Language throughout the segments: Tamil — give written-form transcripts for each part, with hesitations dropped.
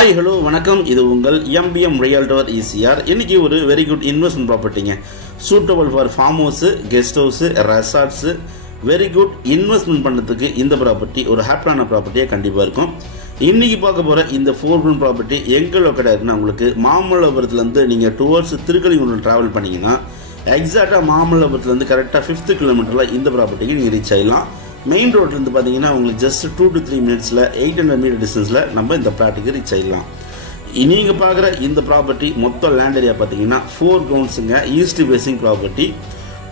ஹாய் ஹலோ வணக்கம். இது உங்கள் MBM Realtor ECR. இன்னைக்கு ஒரு வெரி குட் இன்வெஸ்ட்மெண்ட் ப்ராப்பர்ட்டிங்க. Suitable for farm house, guest house, resorts. Very good investment பண்ணுறதுக்கு இந்த ப்ராப்பர்ட்டி ஒரு ஹாப்பியான ப்ராப்பர்ட்டியாக கண்டிப்பாக இருக்கும். இன்னைக்கு பார்க்க போகிற இந்த 4 room ப்ராப்பர்ட்டி எங்கே லொக்கேட் ஆயிருக்குன்னா, உங்களுக்கு மாமல்லபுரத்துலேருந்து நீங்கள் டுவர்ட்ஸ் திருக்கலிங்குன்றம் ட்ராவல் பண்ணிங்கன்னா எக்ஸாக்டாக மாமல்லபுரத்துலேருந்து கரெக்டாக 5th கிலோமீட்டரில் இந்த ப்ராப்பர்ட்டிக்கு நீங்கள் ரீச் ஆகிடலாம். மெயின் ரோட்லேருந்து பார்த்தீங்கன்னா உங்களுக்கு ஜஸ்ட் 2 to 3 minutesல 800 மீட்டர் டிஸ்டன்ஸில் நம்ம இந்த பிளாட்டுக்கு ரீச் ஆகிடலாம். நீங்கள் பார்க்குற இந்த ப்ராப்பர்ட்டி மொத்த லேண்ட் ஏரியா பார்த்தீங்கன்னா 4 groundsங்க. ஈஸ்ட் ஃபேசிங் ப்ராப்பர்ட்டி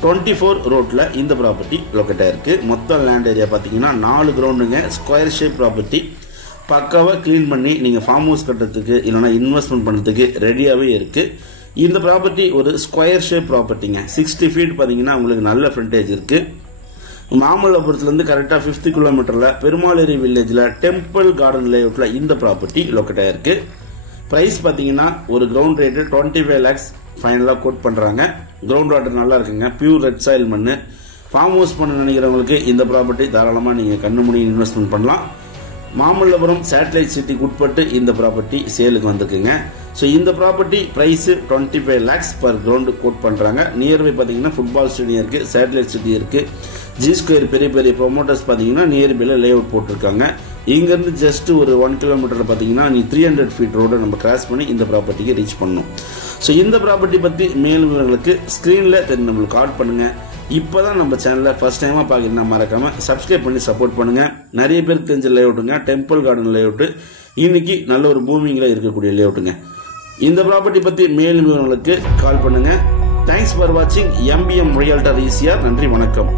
24 ரோட்டில் இந்த ப்ராப்பர்ட்டி லொக்கேட் ஆயிருக்கு. மொத்த லேண்ட் ஏரியா பார்த்தீங்கன்னா 4 groundங்க. ஸ்கொயர் ஷேப் ப்ராப்பர்ட்டி பக்காவாக க்ளீன் பண்ணி நீங்கள் ஃபார்ம் ஹவுஸ் கட்டுறதுக்கு இல்லைனா இன்வெஸ்ட்மெண்ட் பண்ணுறதுக்கு ரெடியாகவே இருக்குது. இந்த ப்ராப்பர்ட்டி ஒரு ஸ்கொயர் ஷேப் ப்ராப்பர்ட்டிங்க. 60 feet பார்த்தீங்கன்னா உங்களுக்கு நல்ல ஃப்ரண்டேஜ் இருக்குது. மாமல்லபுரத்துலேருந்து கரெக்டாக 5th கிலோமீட்டரில் பெருமாளேரி வில்லேஜில் டெம்பிள் கார்டன் லேஅவுட்டில் இந்த ப்ராப்பர்ட்டி லொக்கேட் ஆயிருக்கு. ப்ரைஸ் பார்த்தீங்கன்னா ஒரு கிரவுண்ட் ரேட்டு 25 lakhs ஃபைனலாக கோட் பண்ணுறாங்க. கிரவுண்ட் வாட்டர் நல்லா இருக்குங்க. பியூர் ரெட் சாயில் மண். ஃபார்ம் ஹவுஸ் பண்ண நினைக்கிறவங்களுக்கு இந்த ப்ராப்பர்ட்டி தாராளமாக நீங்கள் கண்ணு மூடி இன்வெஸ்ட்மெண்ட் பண்ணலாம். மாமல்லபுரம் சேட்டலைட் சிட்டிக்கு உட்பட்டு இந்த ப்ராப்பர்ட்டி சேலுக்கு வந்திருக்குங்க. ஸோ இந்த property price 25 lakhs per ground quote பண்ணுறாங்க. நியர்பை பார்த்தீங்கன்னா ஃபுட்பால் ஸ்டேடியம் இருக்குது, சேட்டலைட் சிட்டி இருக்குது, ஜி ஸ்கொயர் பெரிய பெரிய ப்ரொமோட்டர்ஸ் பார்த்தீங்கன்னா நியர்பையில் லே அவுட் போட்டிருக்காங்க. இங்கேருந்து ஜஸ்ட் ஒரு 1 kilometer பார்த்தீங்கன்னா நீ 300 feet ரோடு நம்ம கிராஸ் பண்ணி இந்த ப்ராப்பர்ட்டிக்கு ரீச் பண்ணணும். ஸோ இந்த ப்ராப்பர்ட்டி பற்றி மேலும் விவரங்களுக்கு ஸ்க்ரீனில் தெரிஞ்சு நம்மளுக்கு கால் பண்ணுங்கள். இப்போ தான் நம்ம சேனலில் ஃபர்ஸ்ட் டைமாக பார்க்குறீங்கன்னா மறக்காமல் சப்ஸ்கிரைப் பண்ணி சப்போர்ட் பண்ணுங்கள். நிறைய பேருக்கு தெரிஞ்ச லேஅவுட்டுங்க. டெம்பிள் கார்டன் லேஅவுட்டு இன்னைக்கு நல்ல ஒரு பூமிங்கில் இருக்கக்கூடிய லேஅவுட்டுங்க. இந்த ப்ராப்பர்ட்டி பற்றி மேலும் விவரங்களுக்கு கால் பண்ணுங்கள். தேங்க்ஸ் ஃபார் வாட்சிங் MBM Realtor ECR. நன்றி, வணக்கம்.